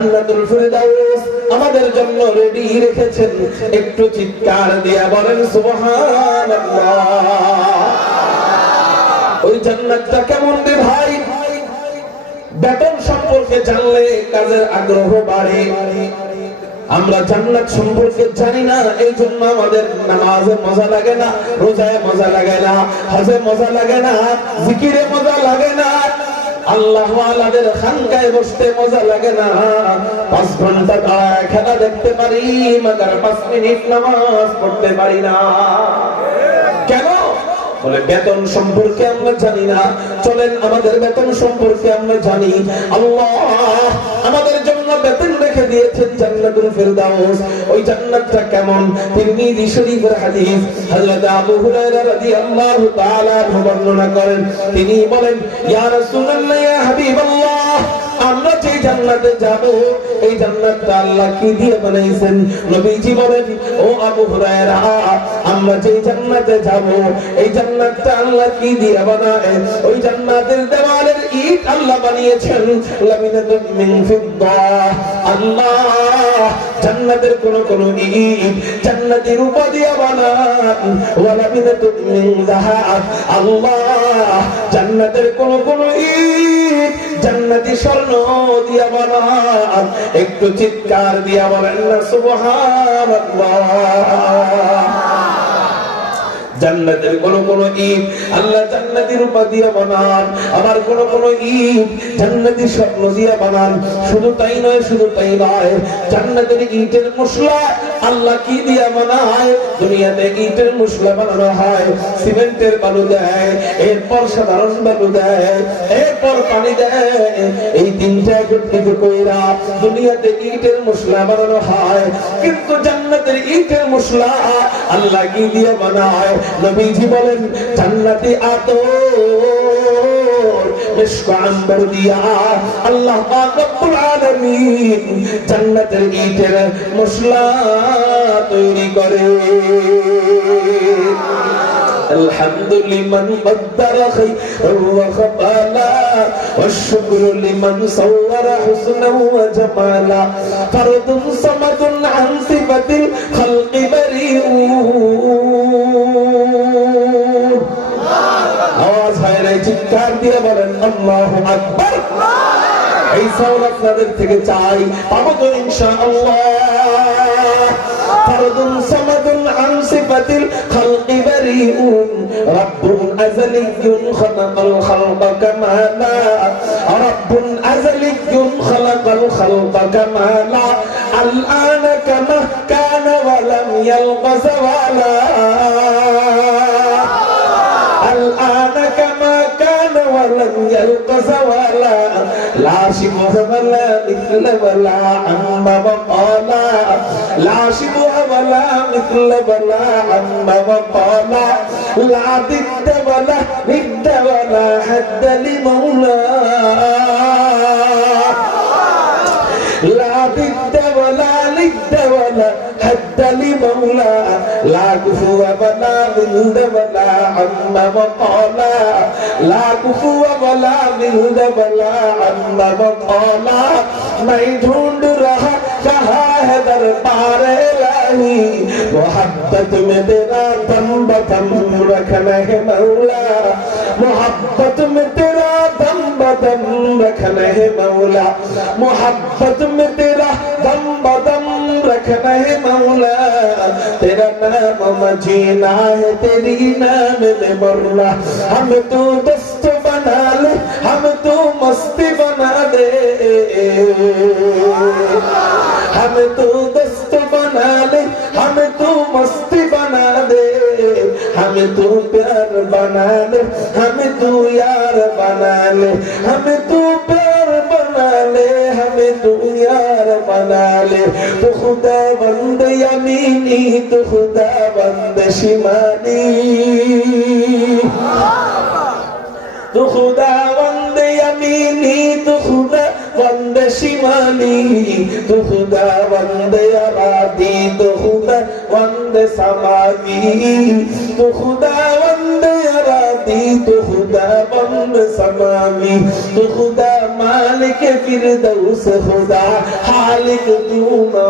জান্নাতুল ফিরদাউস আমাদের জন্য রেডি রেখেছেন। একটু চিৎকার দিয়ে বলেন সুবহানাল্লাহ। ওই জান্নাতটা কেমন রে ভাই? বেতন সম্পর্কে জানলে কাজের আগ্রহ বাড়ে। আমরা জান্নাত সম্পর্কে জানি না, এই জন্য আমাদের নামাজে মজা লাগে না, রোজায় মজা লাগে না, হজে মজা লাগে না, জিকিরে মজা লাগে না, আল্লাহ ওয়ালাদের খানকায় বসতে মজা লাগে না। 5 ঘন্টা দাঁড়ায় খেলা দেখতে পারি, মাগার 5 মিনিট নামাজ পড়তে পারি না। কেন? বলে বেতন সম্পর্কে আমরা জানি না। চলেন আমাদের বেতন সম্পর্কে আমরা জানি। আল্লাহ আমাদের জন্য বেতন রেখে দিয়েছেন জান্নাতুল ফিরদাউস। ওই জান্নাতটা কেমন? তিরমিজি শরীফের হাদিস হযরত আবু হুরায়রা রাদিয়াল্লাহু তাআলা বর্ণনা করেন। তিনি বলেন, ইয়া রাসূলুল্লাহ, ইয়া হাবিবাল্লাহ, আমরা যে জান্নাতে যাব এই জান্নাতটা আল্লাহ কি দিয়ে বানাইছেন? নবীজি বলেন, ও আবু হুরায়রা, আমরা যে জান্নাতে যাব এই জান্নাতটা আল্লাহ কি দিয়ে বানায়? ওই জান্নাতের দেওয়ালের ইট আল্লাহ বানিয়েছেন লামিনাতুন মিন ফিদ্দাহ। আল্লাহ জান্নাতের কোন ইট জান্নাতের রূপা দিয়ে বানান। ওয়া লামিনাতুন মিন যাহাব। আল্লাহ জান্নাতের কোন ইট জান্নাতি স্বর্ণ দিয়া বানান। একটু চিৎকার দিয়া বলেন না সুবহানাল্লাহ। জান্নাতের কোন ইট আল্লাহ জান্নাতি রূপা দিয়ে বানান, আবার কোন ইট জান্নাতি স্বর্ণ দিয়ে বানান। শুধু তাই নয়, জান্নাতের ইটের মশলা আল্লাহ কি দিয়ে বানায়? দুনিয়াতে ইটের মশলা বানানো হয়, সিমেন্টের বালু দেয়, এরপর সাধারণ বালু দেয়, এরপর পানি দেয়। এই তিনটা একত্রিত কইরা দুনিয়াতে ইটের মশলা বানানো হয়। কিন্তু জান্নাতের ইটের মশলা আল্লাহ কি দিয়ে বানায়? নবীজি বলেন, জান্নাতি আতর মিশক আম্বর দিয়া আল্লাহ পাক রব্বুল আলামিন জান্নাতের ইটের মশলা তৈরি করে। الحمد لمن قدر خيرا وخبالا والشكر لمن صور حسنا وجمالا فرد صمد عن صفة الخلق بريء। আওয়াজ হয় না, চিৎকার দিয়ে বলেন আল্লাহু আকবার। এই সাউন্ড আপনাদের থেকে চাই, পাবো তো ইনশাআল্লাহ। ফরদুন সামাদুন আন সিফাতিল খালকি বারিউন রাব্বুন আযালিয়্যুন খালাকাল খালকা কামালা রাব্বুন আযালিয়্যুন খালাকাল খালকা কামালা আল আনা কামা কানা ওয়া লাম ইয়ালকা যাওয়ালা আল আনা কামা কানা ওয়া লাম ইয়ালকা যাওয়ালা لا شبه ولا مثل ولا عم وقالا لا شبه ولا مثل ولا عم وقالا لا ضد ولا ند ولا حد لمولاه لا ضد ولا ند ولا حد لمولاه لا كفو ولا ضد ولا عم وقالا لا كفو ولا ضد ولا عم وقالا मैं ढूंढ रहा कहा है दरबार इलाही मोहब्बत में तेरा दम बदम रखना है मौला मोहब्बत में तेरा दम बदम रखना है मौला मोहब्बत में तेरा दम बदम रखना है मौला तेरा नाम जीना है तेरी नाम में मरना हम तो दोस्त बना ले हम तो मस्ती बना दे हम तो दोस्त बना ले हम तो मस्ती बना दे हम तो प्यार बना ले हम तो यार बना ले हम तो प्यार बना ले हम तो यार बना ले तो खुदा बंद यमीनी तो खुदा बंद शिमाली तो खुदा बंद यमीनी तो खुदा बंद शिमाली तो खुदा बंद आबादी तो खुदा बंद बंदे समावी तो खुदावंद अरादी तो खुदा बंद समावी तो खुदा मालिक फिरदौस खुदा खालिक तूना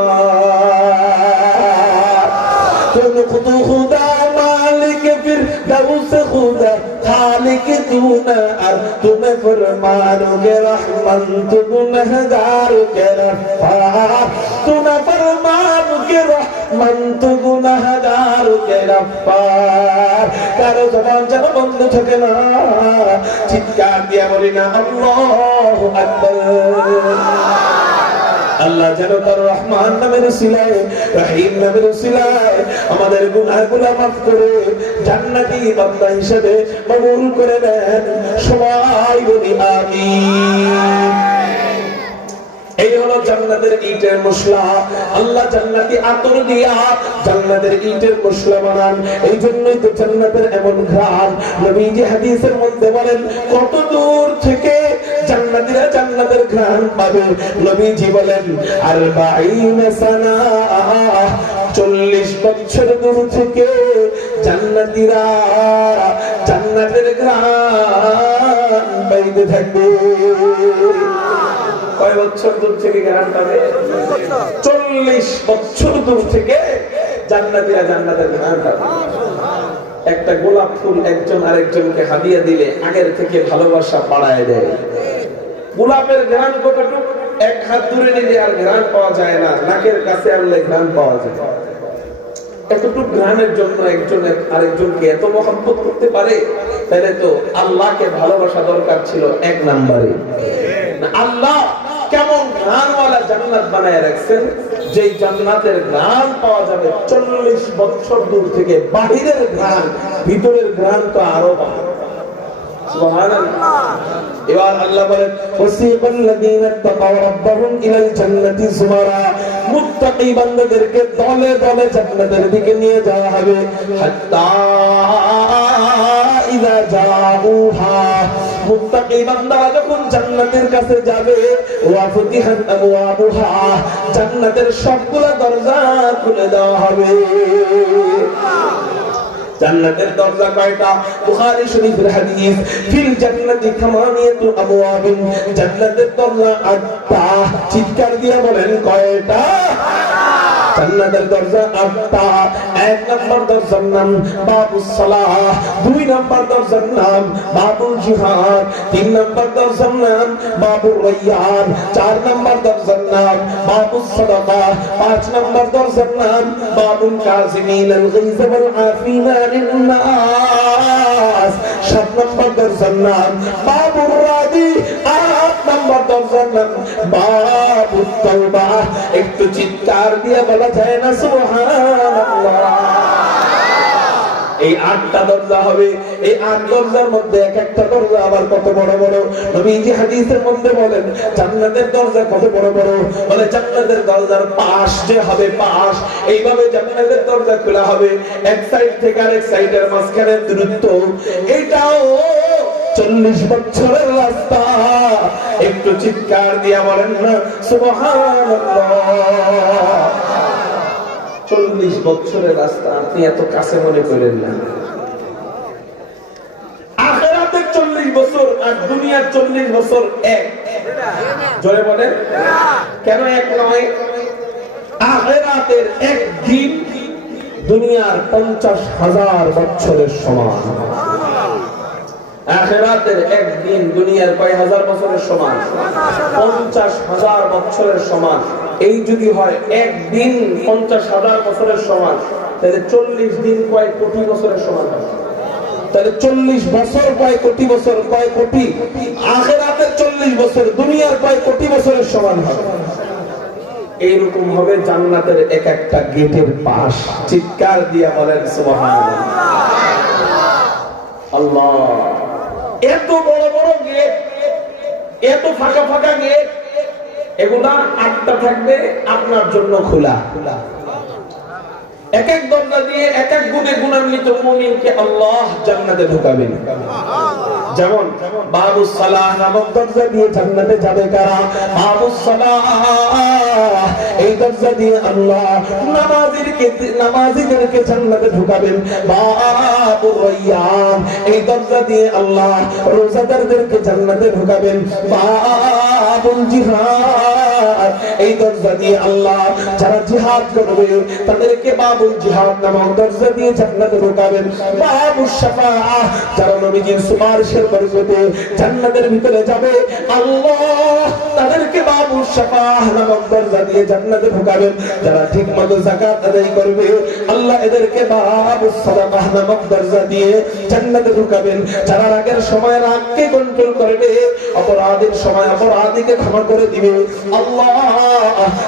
तो खुदा मालिक फिरदौस खुदा खालिक तूना और तूने फरमानो के रहमन तू गुनहगार के गफ्फार तूने फरमानो के रहमन तू गुनहगार के गफ्फार कारो जबान যেন বন্ধ থাকে না চিৎকার দিয়া বলি না আল্লাহু আকবার আল্লাহ যেন তার রহমান নামের উসিলায় রহিম নামের উসিলায় আমাদের গুনাহগুলো মাফ করে জান্নাতি বান্দা হিসেবে কবুল করে নেন সবাই বলি আমিন এই হলো জান্নাতের ইটের মশলা আল্লাহ জান্নাতি আতর দিয়া জান্নাতের ইটের মশলা বানান এইজন্যই তো জান্নাতের এমন ঘ্রাণ নবীজি হাদিসের মধ্যে বলেন কত দূর থেকে জান্নাতীরা জান্নাতের ঘ্রাণ পাবে নবীজি বলেন 40 সানা 40 বছর দূর থেকে জান্নাতীরা জান্নাতের ঘ্রাণ পাইতে থাকবে কয় বছর দূর থেকে ঘ্রাণ পাবে 40 বছর দূর থেকে জান্নাতীরা জান্নাতের ঘ্রাণ পাবে একটা গোলাপ ফুল একজন আরেকজনকে হাদিয়া দিলে আগের থেকে ভালোবাসা বাড়ায় দেয় গোলাপের ঘ্রাণ কতটুকু এক হাত দূরে নিলে আর ঘ্রাণ পাওয়া যায় না নাকের কাছে আনলে ঘ্রাণ পাওয়া যায় এতটুকু ঘ্রাণের জন্য একজন আরেকজনকে এত মহব্বত করতে পারে তাহলে তো আল্লাহকে ভালোবাসা দরকার ছিল এক নম্বরে আল্লাহ কেমন ঘ্রাণওয়ালা জান্নাত বানায় রাখছেন যে জান্নাতের ঘ্রাণ পাওয়া যাবে 40 বছর দূর থেকে বাহিরের ঘ্রাণ ভিতরের ঘ্রাণ তো আরো সুবহানাল্লাহ এবার আল্লাহ বলেন ওয়াসিকাল্লাযীনা তাকাউ রাব্বাহুম ইলাল জান্নাতি যুমারা মুত্তাকি বান্দাদেরকে দলে দলে জান্নাতের দিকে নিয়ে যাওয়া হবে হাত্তা ইযা জাউহা মুত্তাকি বান্দারা যখন জান্নাতের কাছে যাবে ওয়া ফুতিহাত আবওয়াবুহা জান্নাতের সবগুলো দরজা খুলে দেওয়া হবে জান্নাতের দরজা কয়টা বুখারী শরীফের হাদিস ফিল জান্নাতি খামানিয়াতু আবওয়াবিন জান্নাতের দরজা 8টা চিৎকার দিয়ে বলেন কয়টা জান্নাতের দরজা 8টা এক নম্বর দরজার নাম বাবুস সালাহ দুই নম্বর দরজার নাম বাবুল জিহাদ তিন নম্বর দরজার নাম বাবুর রায়্যান চার নম্বর দরজার নাম বাবুস সাদাকা পাঁচ নম্বর দরজার নাম বাবুল কাযিমিন আল গায়জ ওয়াল আফিনা আনিন নাস সাত নম্বর দরজার নাম বাবুর রাদি আট নম্বর দরজার নাম বাবুত তাওবা একটু চিৎকার দিয়ে বলা যায় না সুবহানাল্লাহ এই 8টা দরজা হবে এই 8 দরজার মধ্যে এক একটা দরজা আবার কত বড় বড় নবীজি হাদিসের মধ্যে বলেন জান্নাতের দরজা কত বড় বড় বলে জান্নাতের দরজার পাশ যে হবে পাশ এইভাবে জান্নাতের দরজা খোলা হবে এক সাইড থেকে আরেক সাইডের মাঝখানে দূরত্ব এটাও 40 বছরের রাস্তা একটু চিৎকার দিয়া বলেন না সুবহানাল্লাহ 40 বছরের রাস্তা আপনি এত কাছে মনে করেন না আখিরাতের 40 বছর আর দুনিয়ার 40 বছর এক জোরে বলেন কেন এক নয় আখিরাতের এক দিন দুনিয়ার 50,000 বছরের সমান আখিরাতের এক দিন দুনিয়ার কয় হাজার বছরের সমান 50,000 বছরের সমান এই যদি হয় এক দিন 50,000 বছরের সমান তাহলে 40 দিন কয় কোটি বছরের সমান হবে তাহলে 40 বছর কয় কোটি বছর কয় কোটি আখিরাতের 40 বছর দুনিয়ার কয় কোটি বছরের সমান হবে এইরকম হবে জান্নাতের এক একটা গেটের পাশ চিৎকার দিয়ে বলেন সুবহানাল্লাহ আল্লাহ এত বড় বড় গেট এত ফাঁকা ফাঁকা গেট এগুলা 8টা থাকবে আপনার জন্য খোলা এক এক দরজা দিয়ে এক এক গুণে গুণান্বিত মুমিনকে আল্লাহ জান্নাতে ঢোকাবেন যেমন বাবুস সালাহ নামক দরজা দিয়ে জান্নাতে যাবে কারা বাবুস সালাহ এই দরজা দিয়ে আল্লাহ নামাজীদেরকে জান্নাতে ঢুকাবেন। বাবুর রায়্যান, এই দরজা দিয়ে আল্লাহ রোজাদারদেরকে জান্নাতে ঢুকাবেন। বাবুল জিহাদ, এই দরজা দিয়ে আল্লাহ যারা জিহাদ করবে তাদেরকে বাবুল জিহাদ নামক দরজা দিয়ে জান্নাতে ঢুকাবেন। বাবুশ শাফাআহ, যারা নবীজির সুপারিশের বরকতে জান্নাতের ভিতরে যাবে আল্লাহ তাদেরকে বাবুশ শাফাআহ নামক দরজা দিয়ে জান্নাতে ঢুকাবেন। যারা ঠিকমতো যাকাত আদায় করবে আল্লাহ এদেরকে বাবুস সাদাকাহ নামক দরজা দিয়ে জান্নাতে ঢুকাবেন। যারা রাগের সময় রাগকে কন্ট্রোল করবে, অপরাধের সময় অপরাধীকে ক্ষমা করে দিবে আল্লাহ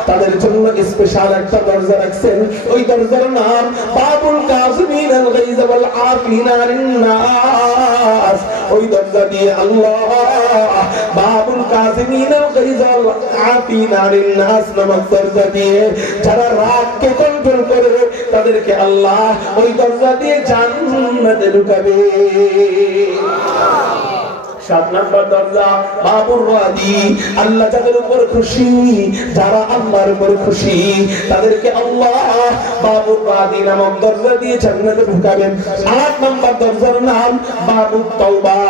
তাদের জন্য স্পেশাল একটা দরজা রাখছেন। ওই দরজার নাম বাবুল কাযিমিনাল গায়জ ওয়াল আফিনা আনিন নাস। ওই দরজা দিয়ে আল্লাহ বাবুল কাযিমিনাল গায়জ ওয়াল আফিনা আনিন নাস নামক দরজা দিয়ে যারা রাগকে কন্ট্রোল করে তাদেরকে আল্লাহ ওই দরজা দিয়ে জান্নাতে ঢুকাবে। 7 নম্বর দরজা বাবুর রাদি, আল্লাহ যাদের উপর খুশি, যারা আল্লাহর উপর খুশি তাদেরকে আল্লাহ বাবুর রাদি নামক দরজা দিয়ে জান্নাতে ঢুকাবেন। 8 নম্বর দরজার নাম বাবুত তাওবা,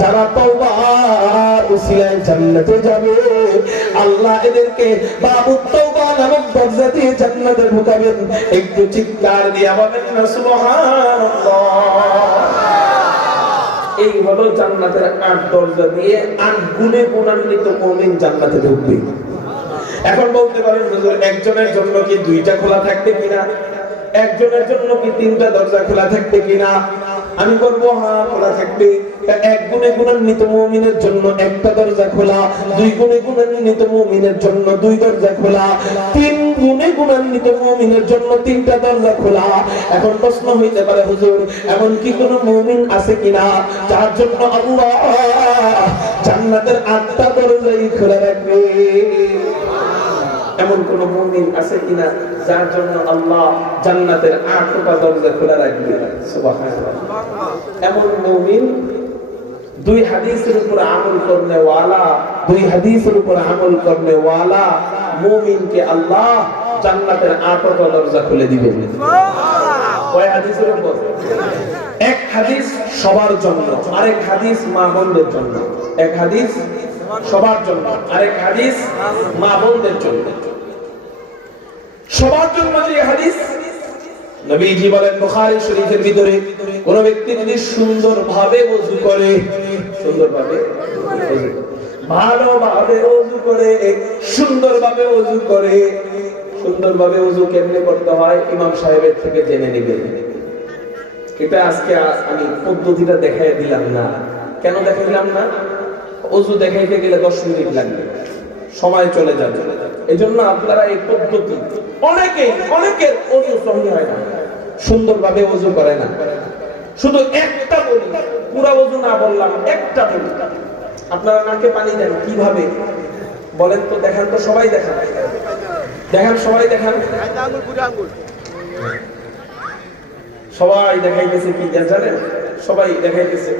যারা তাওবার উসিলায় জান্নাতে যাবে আল্লাহ এদেরকে বাবুত তাওবা নামক দরজা দিয়ে জান্নাতে ঢুকাবেন। একটু চিৎকার দিয়ে বলেন না সুবহানাল্লাহ। এই হলো জান্নাতের 8 দরজা দিয়ে 8 গুণে গুণান্বিত মুমিন জান্নাতে ঢুকবে। এখন বলতে পারেন হুজুর একজনের জন্য কি 2টা খোলা থাকবে কিনা, একজনের জন্য কি 3টা দরজা খোলা থাকবে কিনা? আমি বলবো হ্যাঁ খোলা থাকবে। 1 গুণে গুণান্বিত মুমিনের জন্য 1টা দরজা খোলা, 2 গুণে গুণান্বিত মুমিনের জন্য 2 দরজা খোলা, 3 গুণে গুণান্বিত মুমিনের জন্য 3টা দরজা খোলা। এখন প্রশ্ন হইতে পারে হুজুর এমন কি কোন মুমিন আছে কিনা যার জন্য আল্লাহ জান্নাতের 8টা দরজাই খোলা রাখবে? এমন কোন মুমিন আছে কিনা যার জন্য আল্লাহ জান্নাতের 8টা দরজা খোলা রাখবে? সুবহানাল্লাহ। এমন মুমিন 2 হাদিসের উপর আমল করনে ওয়ালা, 2 হাদিসের উপর আমল করনে ওয়ালা মুমিনকে আল্লাহ জান্নাতের 8টা দরজা খুলে দিবেন। কয় হাদিসের উপর? এক হাদিস সবার জন্য, আরেক হাদিস মা বোনদের জন্য। এক হাদিস সবার জন্য, আরেক হাদিস মা বোনদের জন্য। সবার জন্য যে হাদিস নবীজি বলেন বুখারী শরীফের ভিতরে, কোন ব্যক্তি যদি সুন্দরভাবে ওযু করে, সুন্দরভাবে ভালোভাবে ওযু করে, সুন্দরভাবে ওযু করে, সুন্দরভাবে ওযু কেমনে করতে হয় ইমাম সাহেবের থেকে জেনে নেবেন। এটা আজকে আমি পদ্ধতিটা দেখাই দিলাম না। কেন দেখাই দিলাম না? ওযু দেখাইতে গেলে 10 মিনিট লাগবে, সময় চলে যাবে। এজন্য আপনারা এই পদ্ধতি, অনেকের ওযু সহি হয় না, সুন্দরভাবে ওযু করে না। শুধু একটা বলি, পুরো ওযু না বললাম, একটা বলি। আপনারা নাকে পানি দেন কিভাবে বলেন তো? দেখান তো, সবাই দেখান, দেখান, সবাই দেখান। সবাই দেখাইতেছে কি জানেন? সবাই দেখাইতেছে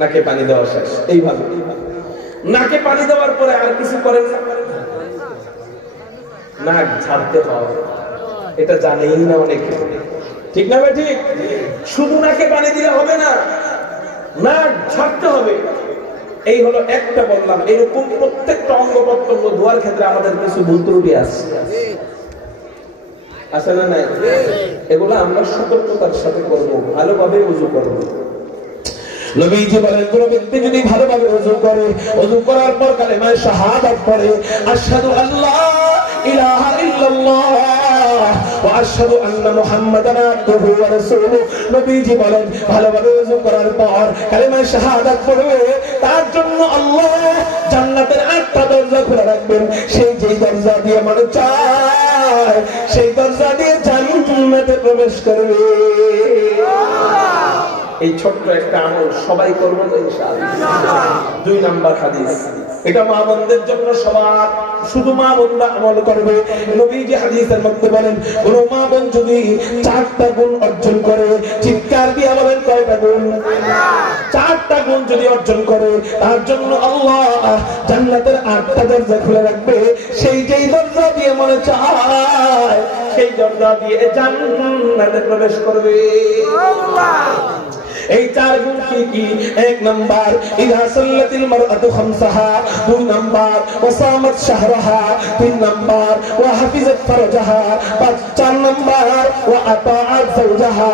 নাকে পানি দেওয়া শেষ। এইভাবে নাকে পানি দেওয়ার পরে আর কিছু করেন না, নাক ঝাড়তে হবে। এটা জানেই না অনেকে, ঠিক না ভাই? ঠিক। শুধু নাকে পানি দিলে হবে না, নাক ঝাড়তে হবে। এই হলো একটা বললাম। এরকম প্রত্যেকটা অঙ্গ প্রত্যঙ্গ ধোয়ার ক্ষেত্রে আমাদের কিছু ভুল ত্রুটি আছে, আছে না নাই? এগুলো আমরা সতর্কতার সাথে করবো, ভালোভাবে ওযু করবো। নবীজি বলেন কোন ব্যক্তি যদি ভালোভাবে ওযু করে, ওযু করার পর কালেমা শাহাদাত পড়ে, আশহাদু আল্লা ইলাহা ইল্লাল্লাহ ওয়া আশহাদু আন্না মুহাম্মাদান আবদুহু ওয়া রাসূলুহু, নবীজি বলেন ভালোভাবে ওযু করার পর কালেমা শাহাদাত পড়বে, তার জন্য আল্লাহ জান্নাতের 8টা দরজা খোলা রাখবেন। সেই যেই দরজা দিয়ে মানুষ চায় সেই দরজা দিয়ে জান্নাতে প্রবেশ করবে। এই ছোট্ট একটা আমল সবাই করবো তো ইনশাআল্লাহ। 2 নাম্বার হাদিস, এটা মা বোনদের জন্য সবার, শুধু মা বোনরা আমল করবে। নবীজি হাদিসের মধ্যে বলেন কোন মা বোন যদি 4টা গুণ অর্জন করে, চিৎকার দিয়ে বলেন কয়টা গুণ? 4টা গুণ যদি অর্জন করে তার জন্য আল্লাহ জান্নাতের 8টা দরজা খুলে রাখবে। সেই যেই দরজা দিয়ে দিয়ে মনে চায় সেই দরজা দিয়ে জান্নাতে প্রবেশ করবে। এই চার গুণ কি কি? এক নাম্বার ইযা সাল্লাতিল মারআতু খামসাহা, দুই নাম্বার ওয়াসামাত শাহরাহা, তিন নাম্বার ওয়া হাফিজাত ফারজাহা, চার নাম্বার ওয়া আতাআত যাওজাহা।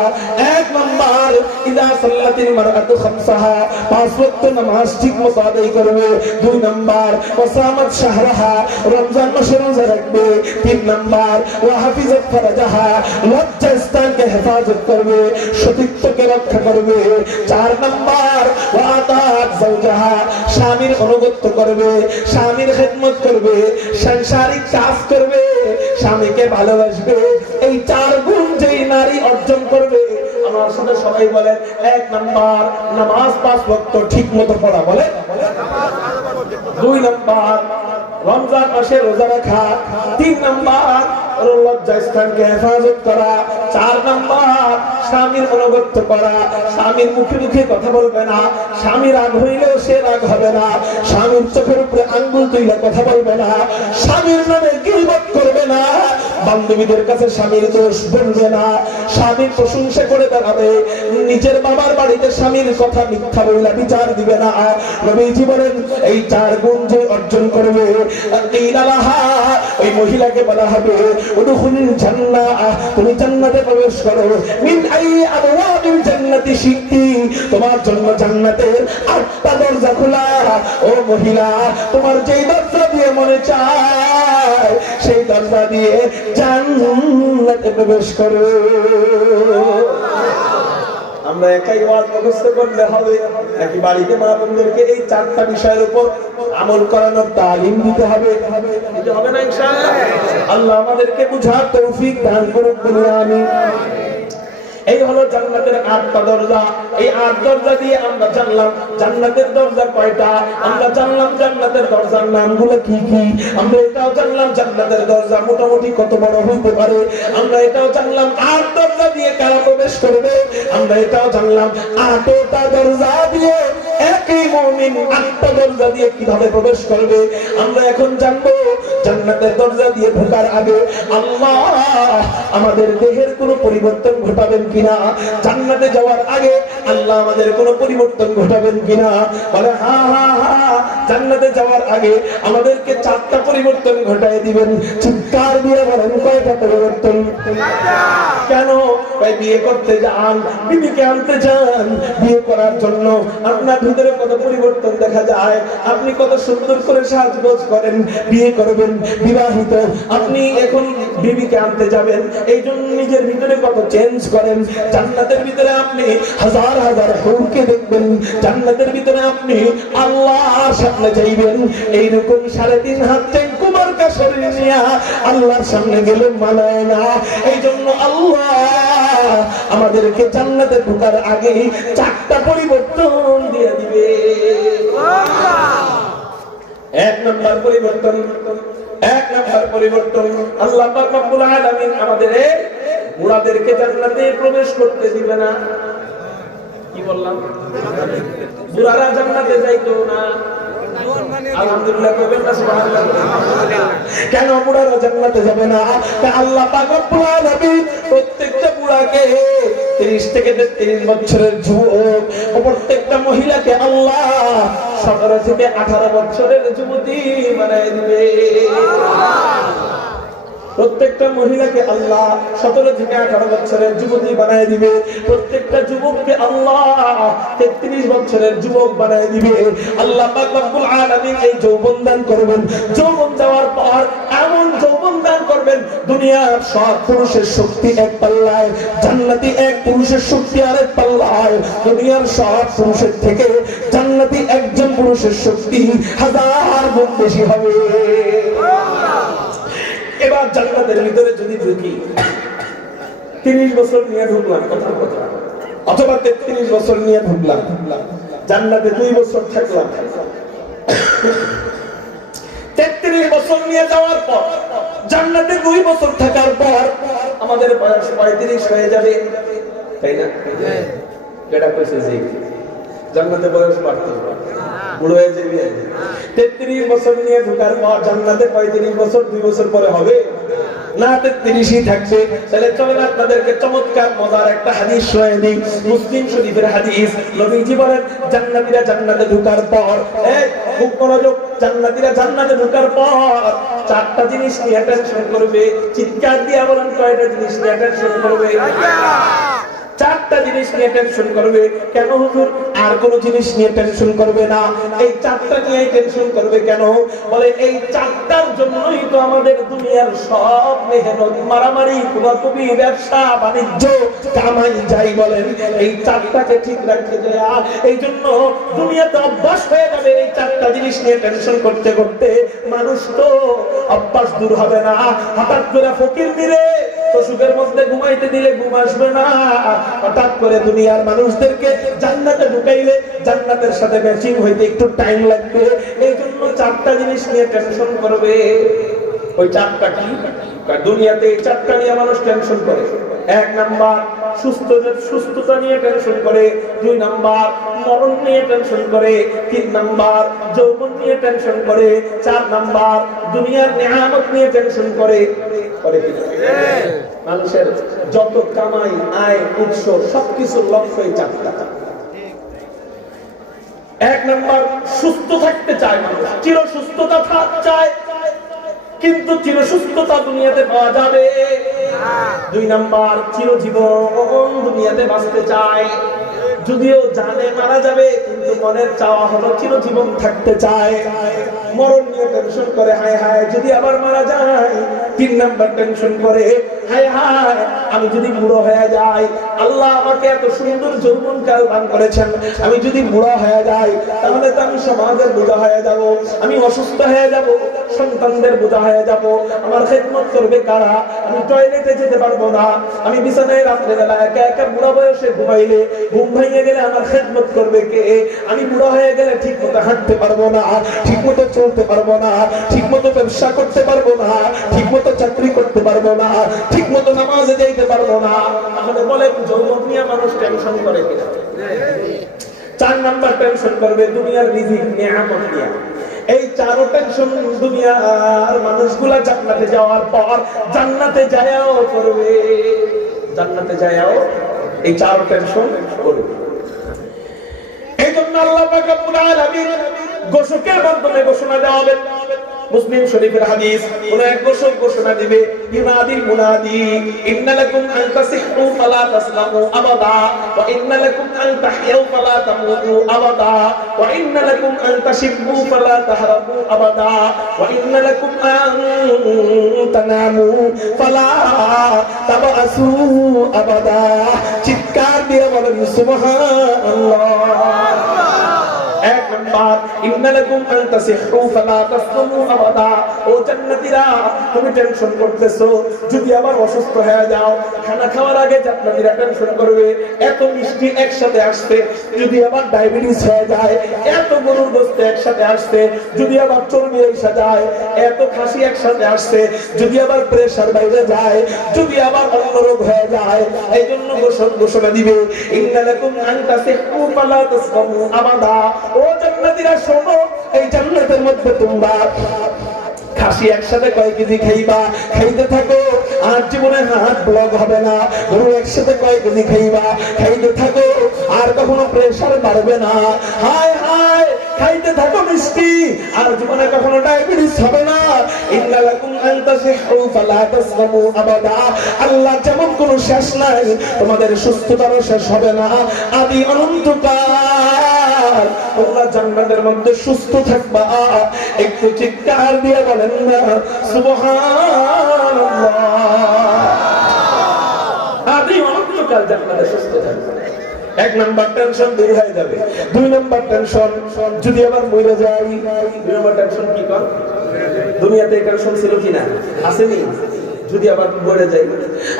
এক নাম্বার ইযা সাল্লাতিল মারআতু খামসাহা, পাঁচ ওয়াক্ত নামাজ ঠিকমতো আদায় করবে। দুই নাম্বার ওয়াসামাত শাহরাহা, রমজান মাসে রোজা রাখবে। তিন নাম্বার ওয়া হাফিজাত ফারজাহা, লজ্জা স্থানকে হেফাজত করবে, সতীত্বকে রক্ষা করবে। চার নাম্বার ওয়াতাত যাওজাহা, স্বামীর অনুগত্য করবে, স্বামীর খেদমত করবে, সাংসারিক কাজ করবে, স্বামীকে ভালোবাসবে। এই চার গুণ যেই নারী অর্জন করবে, আমার সাথে সবাই বলেন, এক নাম্বার নামাজ পাঁচ ওয়াক্ত ঠিকমতো পড়া, বলে। দুই নাম্বার রমজান মাসে রোজা রাখা। তিন নাম্বার লজ্জা স্থানকে হেফাজত করা। চার নাম্বার স্বামীর অনুগত্য করা, স্বামীর মুখে মুখে কথা বলবে না, স্বামী রাগ হইলেও সে রাগ হবে না, স্বামীর চোখের উপরে আঙ্গুল তুলে কথা বলবে না, স্বামীর নামে গীবত করবে না, বান্ধবীদের কাছে স্বামীর দোষ বলবে না, স্বামীর প্রশংসা করে বেড়াবে, নিজের বাবার বাড়িতে স্বামীর কথা মিথ্যা বইলা বিচার দিবে না। নবীজি বলেন এই চার গুণ যে অর্জন করবে, ওই মহিলাকে বলা হবে উদখুলুল জান্নাহ, তুমি জান্নাতে প্রবেশ করো। মিন আই আবওয়াবিল জান্নাতি শিকতি, তোমার জন্য জান্নাতের 8টা দরজা খোলা। ও মহিলা, তোমার যেই দরজা দিয়ে মনে চায় সেই দরজা দিয়ে জান্নাতে প্রবেশ করো। আমরা একাই ওয়াজ মুখস্থ করলে হবে নাকি বাড়িতে মা বোনদেরকে এই চারটা বিষয়ের উপর আমল করানোর তালিম দিতে হবে? দিতে হবে না ইনশাআল্লাহ। আল্লাহ আমাদেরকে বুঝার তৌফিক দান করুন, বলি আমিন। এই হলো জান্নাতের 8টা দরজা। এই 8 দরজা দিয়ে আমরা জানলাম জান্নাতের দরজা কয়টা, আমরা জানলাম জান্নাতের দরজার নামগুলো কি কি, আমরা এটাও জানলাম জান্নাতের দরজা মোটামুটি কত বড় হতে পারে, আমরা এটাও জানলাম 8 দরজা দিয়ে কারা প্রবেশ করবে, আমরা এটাও জানলাম 8টা দরজা দিয়ে একই মুমিন 8টা দরজা দিয়ে কিভাবে প্রবেশ করবে। আমরা এখন জানবো জান্নাতের দরজা দিয়ে ঢোকার আগে আল্লাহ আমাদের দেহের কোনো পরিবর্তন ঘটাবেন কিনা, জান্নাতে যাওয়ার আগে আল্লাহ আমাদের কোনো পরিবর্তন ঘটাবেন কিনা। বলে হ্যাঁ হ্যাঁ হ্যাঁ, জান্নাতে যাওয়ার আগে আমাদেরকে 4টা পরিবর্তন ঘটায় দিবেন। চিৎকার দিয়ে বলেন কয়টা পরিবর্তন? কেন? বিয়ে করতে যান, বিবিকে আনতে যান, বিয়ে করার জন্য আপনার ভিতরে কত পরিবর্তন দেখা যায়। আপনি কত সুন্দর করে সাজগোজ করেন, বিয়ে করবেন, বিবাহিত, আপনি এখন বিবিকে আনতে যাবেন, এই জন্য নিজের ভিতরে কত চেঞ্জ করেন। জান্নাতের ভিতরে আপনি হাজার হাজার হুরকে দেখবেন, জান্নাতের ভিতরে আপনি আল্লাহর সামনে যাইবেন, এইরকম 3.5 হাত কুমার কা শরীর নিয়ে আল্লাহর সামনে গেলে মানায় না। এই জন্য আল্লাহ আমাদেরকে জান্নাতে ঢোকার আগে 4টা পরিবর্তন দিয়ে দিবে। 1 নম্বর পরিবর্তন, 1 নম্বর পরিবর্তন, আল্লাহ পাক রব্বুল আলামিন আমাদের বুড়াদেরকে জান্নাতে প্রবেশ করতে দিবে না। কি বললাম? বুড়ারা জান্নাতে যাইতো না। আলহামদুলিল্লাহ কইবেন না সুবহানাল্লাহ? কেন বুড়ারা জান্নাতে যাবে না? আল্লাহ পাক রব্বুল আলামিন প্রত্যেকটা বুড়াকে 30 থেকে 33 বছরের যুবক, প্রত্যেকটা মহিলাকে আল্লাহ 17 থেকে 18 বছরের যুবতী বানায় দিবে। প্রত্যেকটা মহিলাকে আল্লাহ 17 থেকে 18 বছরের যুবতী বানায় দিবে। প্রত্যেকটা যুবককে আল্লাহ 33 বছরের যুবক বানায় দিবে। আল্লাহ পাক রব্বুল আলামিন এই যৌবন দান করবেন। যৌবন যাওয়ার পর এমন যৌবন দান করবেন, দুনিয়ার সব পুরুষের শক্তি এক পাল্লায়, জান্নাতি এক পুরুষের শক্তি আরেক পাল্লায়। দুনিয়ার সব পুরুষের থেকে জান্নাতি একজন পুরুষের শক্তি 1000 গুণ বেশি হবে। এবার জান্নাতের ভিতরে যদি ঢুকি, 30 বছর নিয়ে ঢুকলাম কথা কথা, অথবা 33 বছর নিয়ে ঢুকলাম, জান্নাতে 2 বছর থাকলাম, 33 বছর নিয়ে যাওয়ার পর জান্নাতে 2 বছর থাকার পর আমাদের বয়স 35 হয়ে যাবে, তাই না? যেটা কইছে যে জান্নাতে বয়স বাড়তে বুড়ো হয়ে যাবে। 33 বছর নিয়ে ঢোকার পর জান্নাতে 35 বছর 2 বছর পরে হবে না 33ই থাকবে। তাহলে চলেন আপনাদেরকে চমৎকার মজার একটা হাদিস শোনাই দিই। মুসলিম শরীফের হাদিস। নবীজি বলেন জান্নাতীরা জান্নাতে ঢোকার পর, খুব মনোযোগ, জান্নাতীরা জান্নাতে ঢোকার পর 4টা জিনিস নিয়ে টেনশন করবে। চিৎকার দিয়ে বলেন কয়টা জিনিস নিয়ে টেনশন করবে? 4টা জিনিস নিয়ে টেনশন করবে। কেন হুজুর আর কোন জিনিস নিয়ে টেনশন করবে না? এই 4টা নিয়ে টেনশন করবে কেন? বলে এই 4টার জন্যই তো আমাদের দুনিয়ার সব মেহনত, মারামারি, কুবাকুবি, ব্যবসা বাণিজ্য, কামাই যাই বলেন, এই 4টাকে ঠিক রাখতে যায়। এই জন্য দুনিয়াতে অভ্যাস হয়ে যাবে এই 4টা জিনিস নিয়ে টেনশন করতে করতে। মানুষ তো অভ্যাস দূর হবে না। হঠাৎ করে ফকির দিলে তো সুখের মধ্যে ঘুমাইতে দিলে ঘুম আসবে না। হঠাৎ করে দুনিয়ার মানুষদেরকে জান্নাতে ঢুকাইলে জান্নাতের সাথে ম্যাচিং হইতে একটু টাইম লাগবে। এই জন্য 4টা জিনিস নিয়ে টেনশন করবে। ওই 4টা কি? দুনিয়াতে এই 4টা নিয়ে মানুষ টেনশন করে। 1 নাম্বার সুস্থতা নিয়ে টেনশন করে, 2 নাম্বার মরণ নিয়ে টেনশন করে, 3 নাম্বার যৌবন নিয়ে টেনশন করে, 4 নাম্বার দুনিয়ার নিয়ামত নিয়ে টেনশন করে। মানুষের যত কামাই, আয়, উৎস সবকিছুর লক্ষ্যই 4টা। 1 নাম্বার সুস্থ থাকতে চায় মানুষ, চির সুস্থতা চায়, কিন্তু চির সুস্থতা দুনিয়াতে পাওয়া যাবে। 2 নাম্বার চিরজীবন দুনিয়াতে বাঁচতে চায়, যদিও জানে মারা যাবে কিন্তু মনের চাওয়া হলো চিরজীবন থাকতে চায়। মরণ নিয়ে টেনশন করে, হায় হায় যদি আবার মারা যায়। 3 নাম্বার টেনশন করে, হায় হায় আমি যদি বুড়ো হয়ে যাই, আল্লাহ আমাকে এত সুন্দর যৌবনকাল দান করেছেন, আমি যদি বুড়ো হয়ে যাই তাহলে তো আমি সমাজের বোঝা হয়ে যাব, আমি অসুস্থ হয়ে যাব, সন্তানদের বোঝা হয়ে যাব, আমার খেদমত করবে কারা, আমি টয়লেটে যেতে পারবো না, আমি বিছানায় রাত্রে বেলা একা একা বুড়া বয়সে ঘুমাইলে ঘুম ভেঙে গেলে আমার খেদমত করবে কে, আমি বুড়া হয়ে গেলে ঠিক মতো হাঁটতে পারবো না, ঠিক মতো চলতে পারবো না, ঠিক মতো ব্যবসা করতে পারবো না, ঠিক মতো চাকরি করতে পারবো না, ঠিক মতো নামাজে যাইতে পারবো না। তাহলে বলে যৌবন নিয়ে মানুষ টেনশন করে কিনা? 4 নাম্বার টেনশন করবে দুনিয়ার রিজিক, নিয়ামত নিয়ে। এই 4টা টেনশন দুনিয়ার মানুষগুলা জান্নাতে যাওয়ার পর জান্নাতে যায়ও করবে, জান্নাতে যায়ও এই 4 টেনশন করবে। এই জন্য আল্লাহ পাক রব্বুল আলামিন ঘোষকের মাধ্যমে ঘোষণা দেওয়াবেন। মুসলিম শরীফের হাদিস, কোন এক ঘোষক ঘোষণা দিবে, ইউনাদিল মুনাদি ইন্না লাকুম আন তাসিহু ফালা তাসলামু আবাদা ওয়া ইন্না লাকুম আন তাহইউ ফালা তামুতু আবাদা ওয়া ইন্না লাকুম আন তাশিবু ফালা তাহরাবু আবাদা ওয়া ইন্না লাকুম আন তানামু ফালা তাবাসু আবাদা। চিৎকার দিয়ে বলেন সুবহানাল্লাহ। 1 নাম্বার ইন্না লাকুম আন তাসিহু ফালা তাসলামু আবাদা। ও জান্নাতীরা তুমি টেনশন করতেছো যদি আবার অসুস্থ হয়ে যাও, খানা খাওয়ার আগে জান্নাতীরা টেনশন করবে এত মিষ্টি একসাথে আসছে যদি আবার ডায়াবেটিস হয়ে যায়, এত গরুর গোশত একসাথে আসছে যদি আবার চর্বি এসে যায়, এত খাসি একসাথে আসছে যদি আবার প্রেসার বাইরে যায়, যদি আবার অন্য রোগ হয়ে যায়। এই জন্য ঘোষণা দিবে ইন্না লাকুম আন তাসিহু ফালা তাসলামু আবাদা। ও জান্নাতীরা শোনো, এই জান্নাতের মধ্যে তোমরা খাসি একসাথে কয় কেজি খাইবা, খাইতে থাকো আর জীবনে হার্ট ব্লক হবে না। গরু একসাথে কয় কেজি খাইবা, খাইতে থাকো আর কখনো প্রেসার বাড়বে না। হায় হায় খাইতে থাকো মিষ্টি আর জীবনে কখনো ডায়াবেটিস হবে না। ইন্না লাকুম আন তাসিহু ফালা তাসলামু আবাদা। আল্লাহ যেমন কোনো শেষ নাই, তোমাদের সুস্থতারও শেষ হবে না, আদি অনন্তকাল তোমরা জান্নাতের মধ্যে সুস্থ থাকবা। একটু চিৎকার দিয়ে বলেন না সুবহানাল্লাহ। আদি অনন্তকাল জান্নাতে সুস্থ থাকবা। 1 নাম্বার টেনশন দূর হয়ে যাবে। 2 নাম্বার টেনশন যদি আবার মরে যাই। 2 নাম্বার টেনশন কি কর? দুনিয়াতে টেনশন ছিল কিনা? আসেনি? যদি আবার মরে যাই,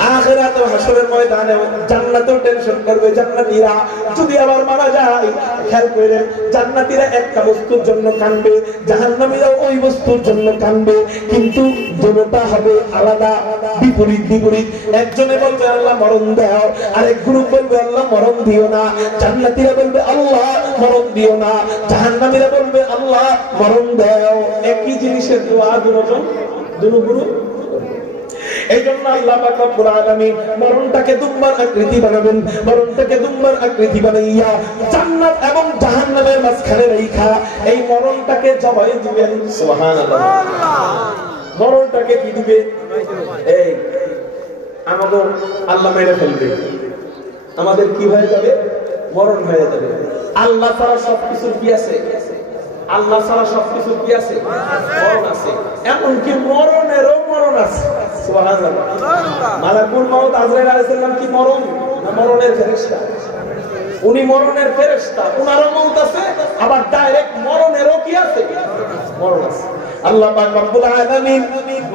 আখিরাত ও হাসরের ময়দানে জান্নাতেও টেনশন করবে জান্নাতীরা, যদি আবার মারা যায়। খেয়াল করেন, জান্নাতীরা একটা বস্তুর জন্য কাঁদবে, জাহান্নামীরা ওই বস্তুর জন্য কাঁদবে, কিন্তু দুটোটা হবে আলাদা, বিপরীত বিপরীত। একজনে বলবে আল্লাহ মরণ দাও, আরেক গ্রুপ বলবে আল্লাহ মরণ দিও না। জান্নাতীরা বলবে আল্লাহ মরণ দিও না, জাহান্নামীরা বলবে আল্লাহ মরণ দাও। একই জিনিসের দোয়া দুটো গ্রুপ। এই জন্য আল্লাহ পাক রব্বুল আলামিন মরণটাকে দুম্বার আকৃতি বানাবেন, মরণটাকে দুম্বার আকৃতি বানাইয়া জান্নাত এবং জাহান্নামের মাঝখানে রাখা এই মরণটাকে জবাই দিবেন। সুবহানাল্লাহ। মরণটাকে কি দিবে? এই আমাদের আল্লাহ মেরে ফেলবে, আমাদের কি হয়ে যাবে? মরণ হয়ে যাবে। আল্লাহ ছাড়া সবকিছু কি আছে? আল্লাহ ছাড়া সবকিছু কি আছে? মরণ আছে। এমনকি মরণেরও মরণ আছে। সুবহানাল্লাহ। মালাকুল মাউত আজরাইল আলাইহিস সালাম কি মরণ না মরণের ফেরেশতা? উনি মরণের ফেরেশতা, উনারও মউত আছে, আবার ডাইরেক্ট মরণেরও কি আছে? মরণ আছে। আল্লাহ পাক রব্বুল আলামিন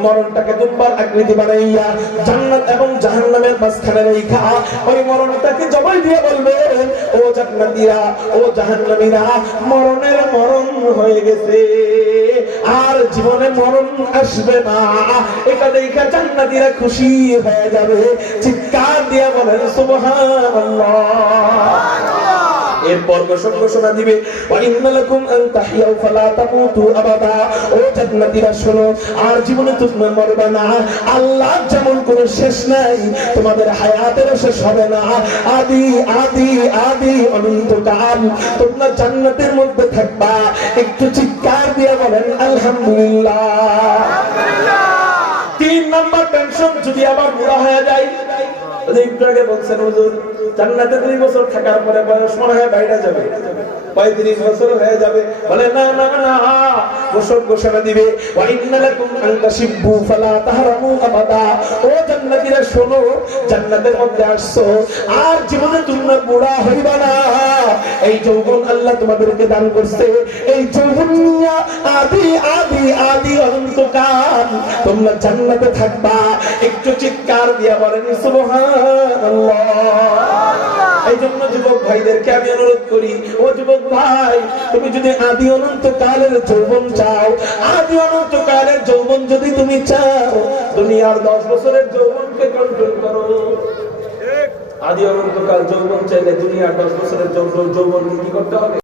মরণটাকে দুম্বার আকৃতি বানাইয়া জান্নাত এবং জাহান্নামের মাঝখানে রাখা ওই মরণটাকে জবাই দিয়ে বলবেন, ও জান্নাতীরা ও জাহান্নামীরা, মরণের মরণ হয়ে গেছে, আর জীবনে মরণ আসবে না। এটা দেখে জান্নাতীরা খুশি হয়ে যাবে, চিৎকার দিয়ে বলেন সুবহানাল্লাহ। এরপর ঘোষণা দিবে, ওয়া ইন্নালাকুম আন তাহইয়াউ ফালা তামুতু আবাদা। ও জান্নাতীরা শোনো, আর জীবনে তোমরা মরবে না। আল্লাহ যেমন কোনো শেষ নাই, তোমাদের হায়াতের শেষ হবে না। আদি আদি আদি অনন্তকাল তোমরা জান্নাতের মধ্যে থাকবা। একটু চিৎকার দিয়ে বলেন আলহামদুলিল্লাহ। 3 নাম্বার টেনশন, যদি আবার বুড়া হয়ে যায়। একটু আগে বলছেন হুজুর জান্নাতে 2 বছর থাকার পরে বয়স মনে হয় বাইরে যাবে, 35 বছর হয়ে যাবে। বলে না না না, ঘোষণা দিবে, ওয়া ইন্নালাকুম আন তাশিব্বু ফালা তাহরামু আবাদা। ও জান্নাতীরা শোনো, জান্নাতের মধ্যে আসছো, আর জীবনে তোমরা বুড়া হইবা না। এই যৌবন আল্লাহ তোমাদেরকে দান করছে, এই যৌবন নিয়া আদি আদি আদি অনন্তকাল তোমরা জান্নাতে থাকবা। একটু চিৎকার দিয়া বলেন সুবহানাল্লাহ। এই জন্য যুবক ভাইদেরকে আমি অনুরোধ করি, ও যুবক ভাই, তুমি যদি আদি অনন্তকালের যৌবন চাও, আদি অনন্তকালের যৌবন যদি তুমি চাও, দুনিয়ার 10 বছরের যৌবনকে কন্ট্রোল করো। আদি অনন্তকাল যৌবন চাইলে দুনিয়ার 10 বছরের যৌবন কি করতে হবে?